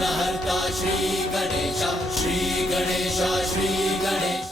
विघ्नहर्ता श्री गणेश, श्री गणेश, श्री गणेश।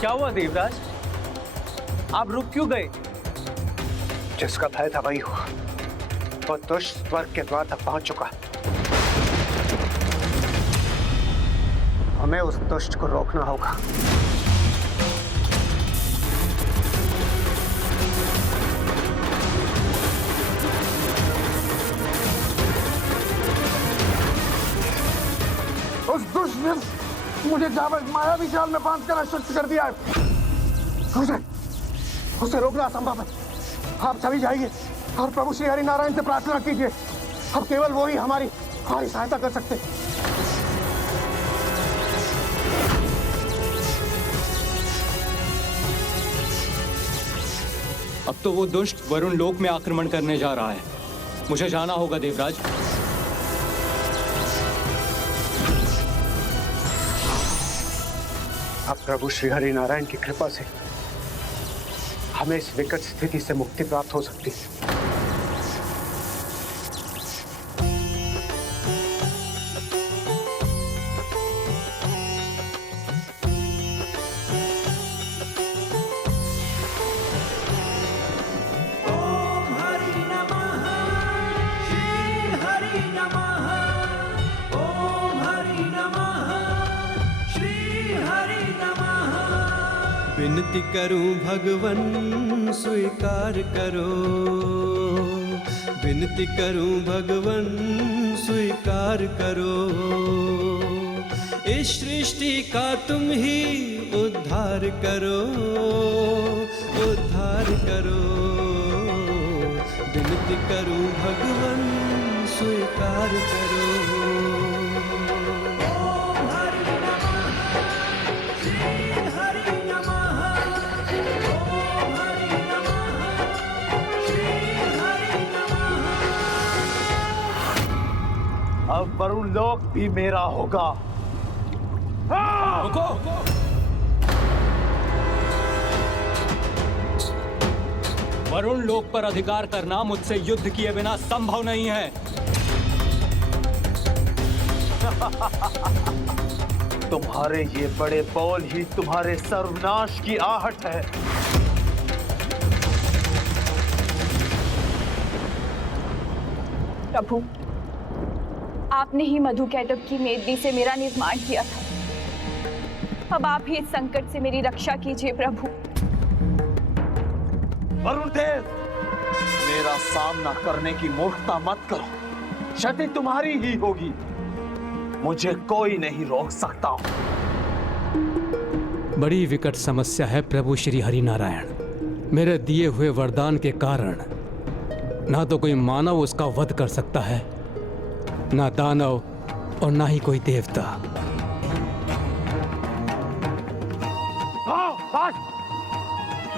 क्या हुआ देवराज, आप रुक क्यों गए? जिसका भय था वही हुआ। वो दुष्ट स्वर्ग के द्वार तक पहुंच चुका। हमें उस दुष्ट को रोकना होगा। उस दुष्ट ने मुझे जावक मायावी जाल में बांधकर अशक्त कर दिया है। उसे रोकना असंभव है। आप चली जाइए और प्रभु श्री हरि नारायण से प्रार्थना कीजिए। अब केवल वो ही हमारी सहायता कर सकते। अब तो वो दुष्ट वरुण लोक में आक्रमण करने जा रहा है। मुझे जाना होगा देवराज। अब प्रभु श्री हरि नारायण की कृपा से हमें इस विकट स्थिति से मुक्ति प्राप्त हो सकती है। विनती करूं भगवन स्वीकार करो, विनती करूं भगवन स्वीकार करो। इस सृष्टि का तुम ही उद्धार करो, उद्धार करो। विनती करूं भगवन स्वीकार करो। अब वरुण लोक भी मेरा होगा। रुको। वरुण लोक पर अधिकार करना मुझसे युद्ध किए बिना संभव नहीं है। तुम्हारे ये बड़े बोल ही तुम्हारे सर्वनाश की आहट है। प्रभु, आपने ही मधुकैटभ की मेदनी से मेरा निर्माण किया था। अब आप ही इस संकट से मेरी रक्षा कीजिए प्रभु। वरुण देव, मेरा सामना करने की मूर्खता मत करो। क्षति तुम्हारी ही होगी। मुझे कोई नहीं रोक सकता। बड़ी विकट समस्या है प्रभु श्री हरि नारायण। मेरे दिए हुए वरदान के कारण ना तो कोई मानव उसका वध कर सकता है, ना दानव और ना ही कोई देवता।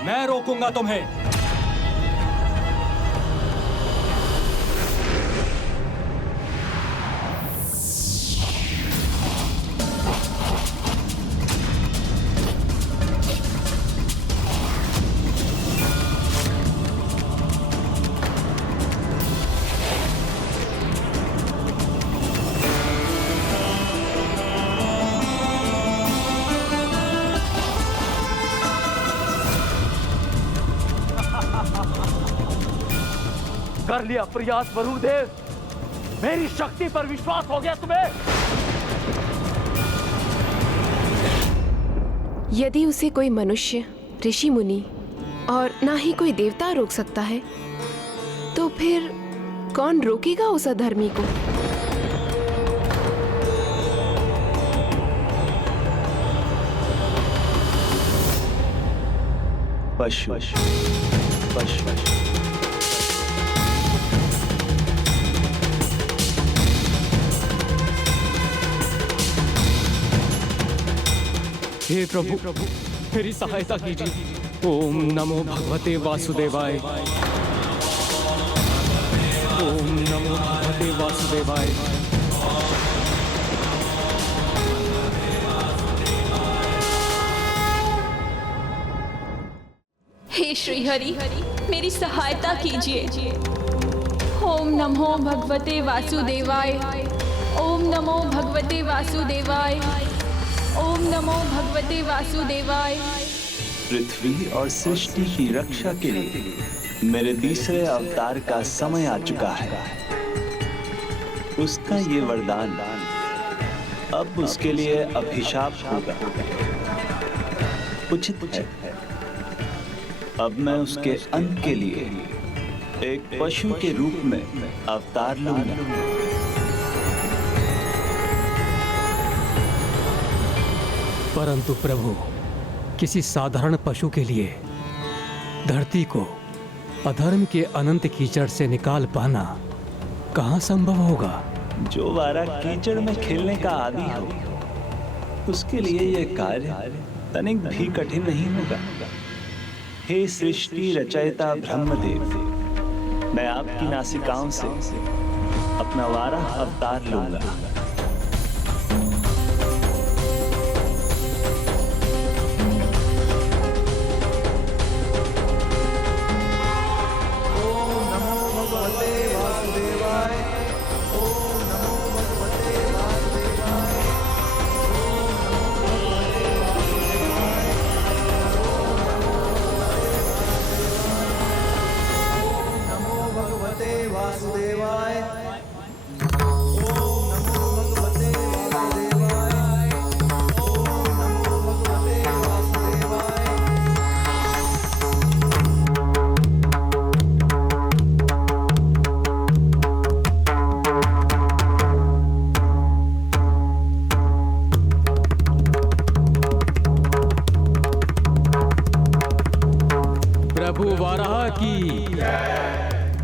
मैं रोकूंगा तुम्हें। कर लिया प्रयास वरुण देव। मेरी शक्ति पर विश्वास हो गया तुम्हें? यदि उसे कोई मनुष्य, ऋषि मुनि और ना ही कोई देवता रोक सकता है, तो फिर कौन रोकेगा उस अधर्मी को? पशु पशु। हे प्रभु, मेरी सहायता कीजिए। ओम नमो भगवते वासुदेवाय। ओम नमो भगवते वासुदेवाय। श्रीहरि, मेरी सहायता कीजिए। ओम नमो भगवते वासुदेवाय। ओम नमो भगवते वासुदेवाय। ओम नमो भगवते वासुदेवाय। पृथ्वी और सृष्टि की रक्षा के लिए मेरे तीसरे अवतार का समय आ चुका है। उसका ये वरदान अब उसके लिए अभिशाप होगा। उचित है अब मैं उसके अंत के लिए एक पशु के रूप में अवतार लूंगा। परंतु प्रभु, किसी साधारण पशु के लिए धरती को अधर्म के अनंत कीचड़ से निकाल पाना कहाँ संभव होगा? जो वारा कीचड़ में खेलने का आदी हो, उसके लिए यह कार्य तनिक भी कठिन नहीं होगा। हे सृष्टि रचयिता ब्रह्मदेव, मैं आपकी नासिकाओं से अपना वारा अवतार लूंगा।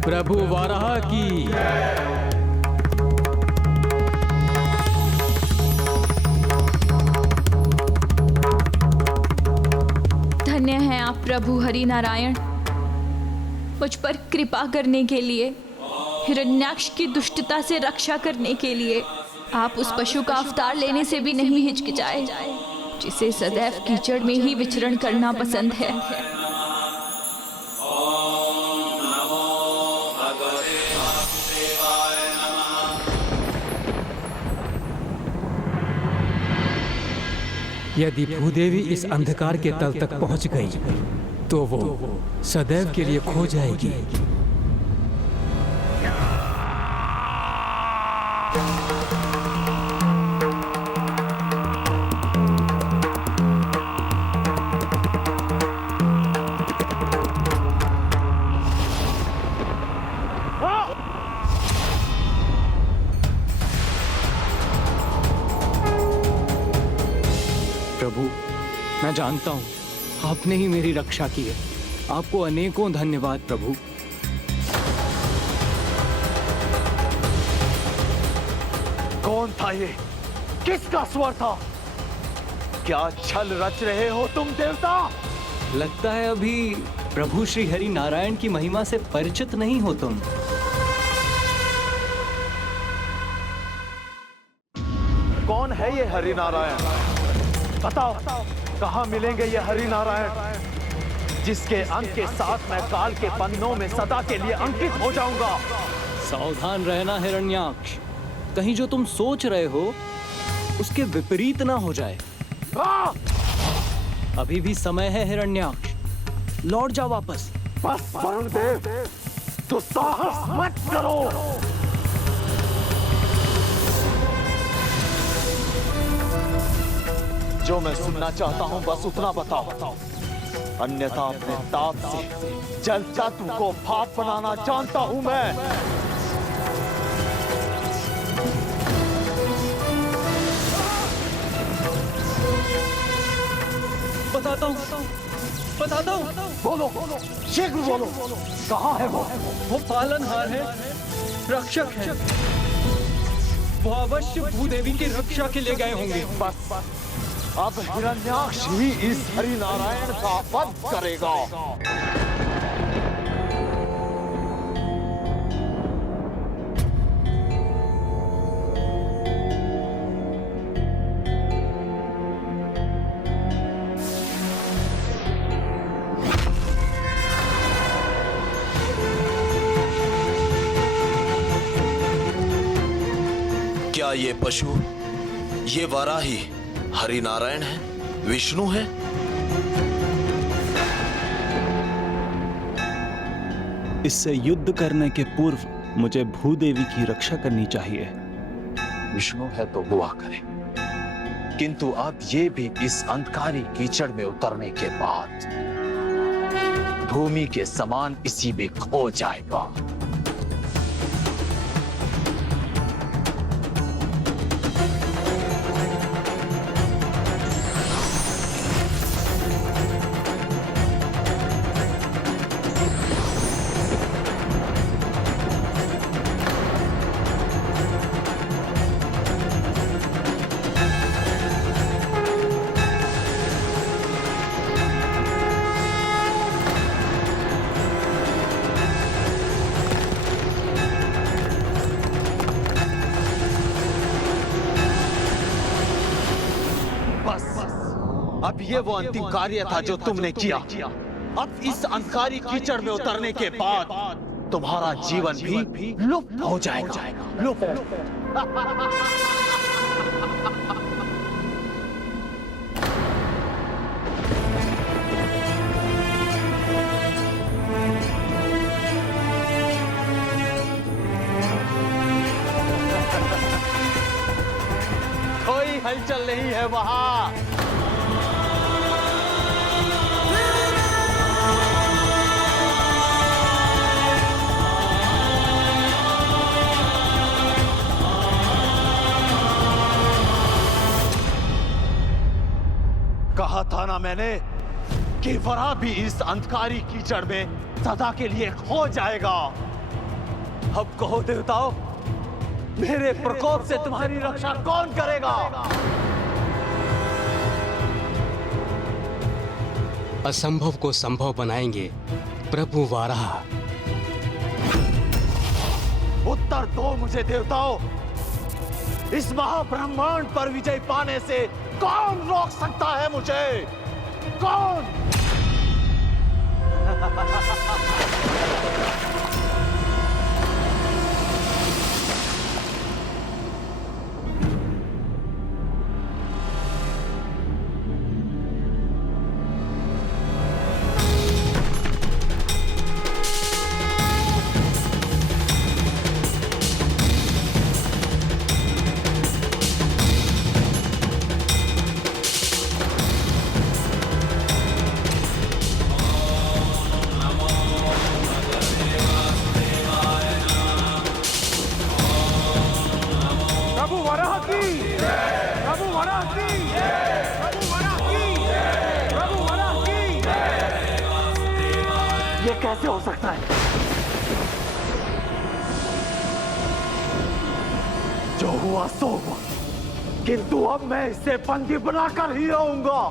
प्रभु वाराह की। धन्य हैं आप प्रभु हरि नारायण, मुझ पर कृपा करने के लिए, हिरण्याक्ष की दुष्टता से रक्षा करने के लिए। आप उस पशु का अवतार लेने से भी नहीं हिचकिचाए, जिसे सदैव कीचड़ में ही विचरण करना पसंद है। यदि भूदेवी इस अंधकार के तल तक पहुंच गई तो वो सदैव के लिए खो जाएगी। प्रभु, मैं जानता हूँ आपने ही मेरी रक्षा की है। आपको अनेकों धन्यवाद प्रभु। कौन था ये? किसका स्वर था? क्या छल रच रहे हो तुम देवता? लगता है अभी प्रभु श्री हरि नारायण की महिमा से परिचित नहीं हो तुम। कौन है ये हरि नारायण? बताओ, कहाँ मिलेंगे ये हरि नारायण, जिसके अंत के साथ मैं काल के पन्नों में सदा के लिए अंकित हो जाऊंगा। सावधान रहना हिरण्याक्ष, कहीं जो तुम सोच रहे हो उसके विपरीत ना हो जाए। अभी भी समय है हिरण्याक्ष, लौट जाओ वापस। बस वरुण देव, तो साहस मत करो। जो मैं सुनना चाहता हूं बस उतना बताओ, अन्यथा अपने ताप से जल तत्व को भाप बनाना जानता हूं मैं। बताता हूँ। बोलो, शीघ्र बोलो, कहाँ है वो पालनहार है, रक्षक है। वो अवश्य भूदेवी की रक्षा के लिए गए होंगे। बस अब हिरण्याक्ष ही इस हरि नारायण का वध करेगा। क्या ये पशु, ये वराही हरिनारायण है, विष्णु है? इससे युद्ध करने के पूर्व मुझे भूदेवी की रक्षा करनी चाहिए। विष्णु है तो हुआ करे, किंतु अब ये भी इस अंधकारी कीचड़ में उतरने के बाद भूमि के समान इसी में खो जाएगा। अब ये वो अंतिम कार्य था जो तुमने किया। अब इस अंधकारी कीचड़ में उतरने के बाद तुम्हारा जीवन भी लुप्त हो जाएगा। कोई हलचल नहीं है वहां। कहा था ना मैंने कि वराह भी इस अंधकारी कीचड़ में सदा के लिए खो जाएगा। अब कहो देवताओं, मेरे प्रकोप से तुम्हारी रक्षा कौन करेगा? असंभव को संभव बनाएंगे प्रभु वाराह। उत्तर दो मुझे देवताओं, इस महाब्रह्मांड पर विजय पाने से कौन रोक सकता है मुझे? कौन? ये कैसे हो सकता है? जो हुआ सो हुआ, किंतु अब मैं इसे बंदी बनाकर ही रहूंगा।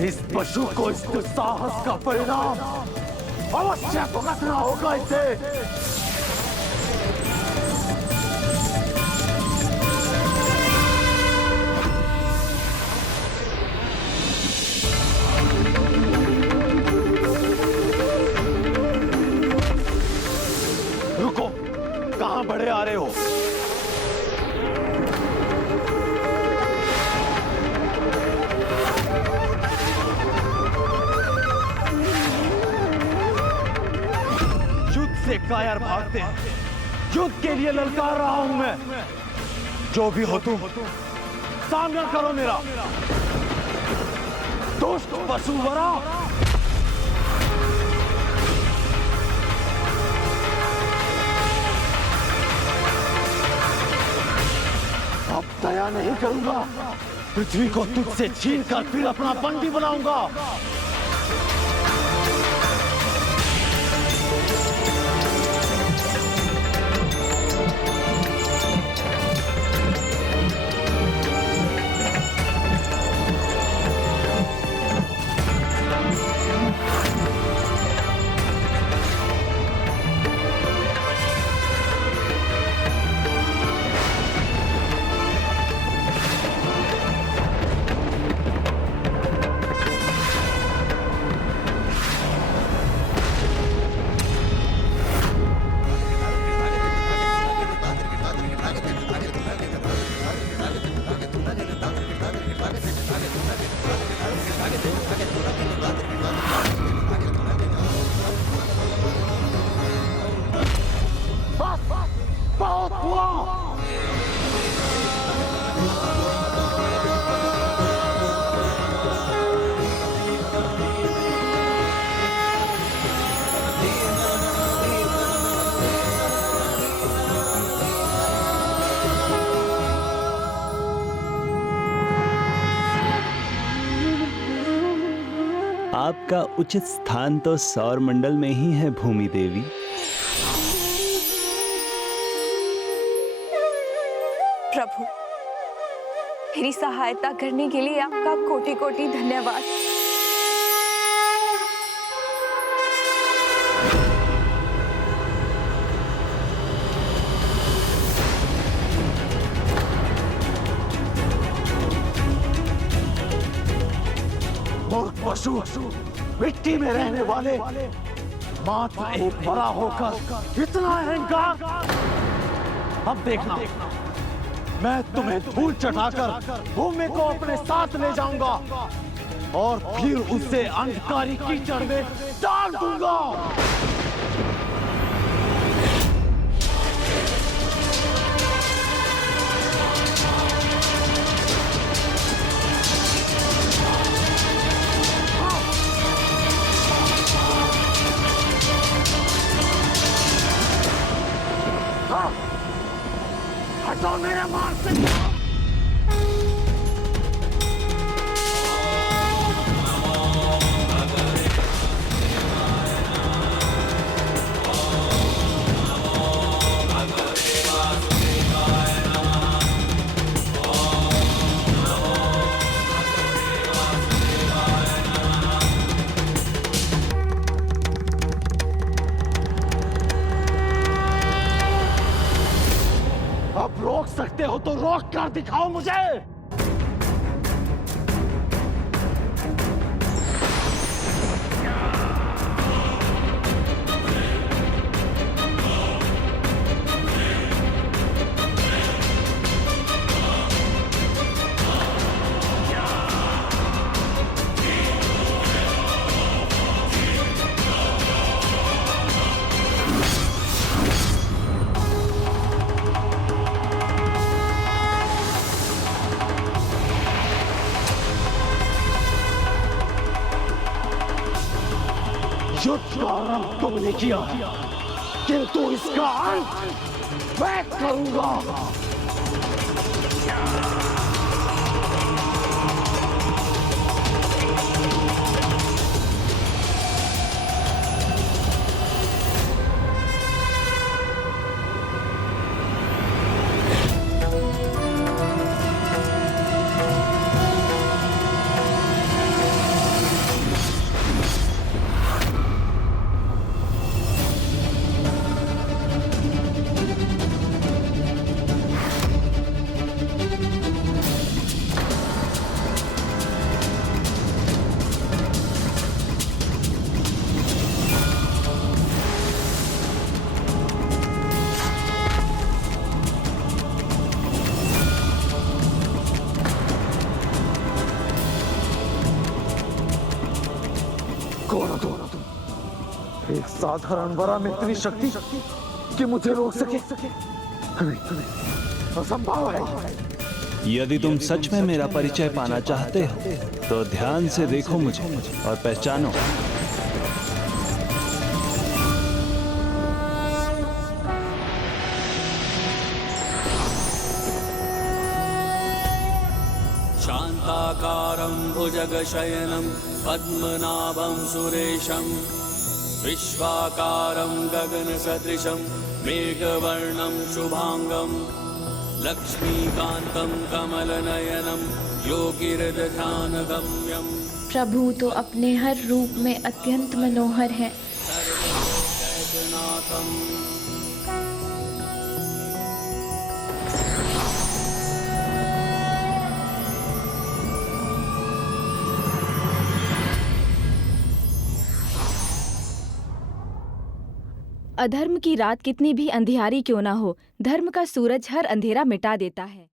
इस पशु को इस दुस्साहस का परिणाम अवश्य भुगतना होगा इसे। रुको, कहां बढ़े आ रहे हो? से कायर भागते हैं, युद्ध के लिए ललकार रहा हूं मैं। जो भी हो तुम, सामना करो मेरा। दुष्ट पशु वराह, दया नहीं करूंगा। पृथ्वी को तुझसे छीन कर फिर अपना बंदी बनाऊंगा। बहुत हुआ। आपका उचित स्थान तो सौर मंडल में ही है भूमि देवी। प्रभु, मेरी सहायता करने के लिए आपका कोटि कोटि धन्यवाद। मूर्ख पशु, मिट्टी में रहने वाले, मात्र एक बड़ा होकर इतना अहंकार। अब देखना, मैं तुम्हें धूल चटाकर भूमि को अपने साथ ले जाऊंगा और फिर उसे अंधकारी कीचड़ में डाल दूंगा। हटो मेरे मार्ग से। अब रोक सकते हो तो रोक कर दिखाओ मुझे। युद्ध का आरंभ तुमने किया, किंतु इसका अंत मैं करूंगा। एक साधारण वरा में इतनी शक्ति कि मुझे रोक सके? असंभव है। यदि तुम सच में मेरा परिचय पाना चाहते हो तो ध्यान से देखो मुझे और पहचानो। शान्ताकारं भुजगशयनं पद्मनाभं सुरेशं विश्वाकारं गगनसदृशं मेघवर्णं शुभांगं लक्ष्मीकान्तं कमलनयनं योगिहृदध्यानगम्यं। प्रभु तो अपने हर रूप में अत्यंत मनोहर हैं। अधर्म की रात कितनी भी अंधियारी क्यों ना हो, धर्म का सूरज हर अंधेरा मिटा देता है।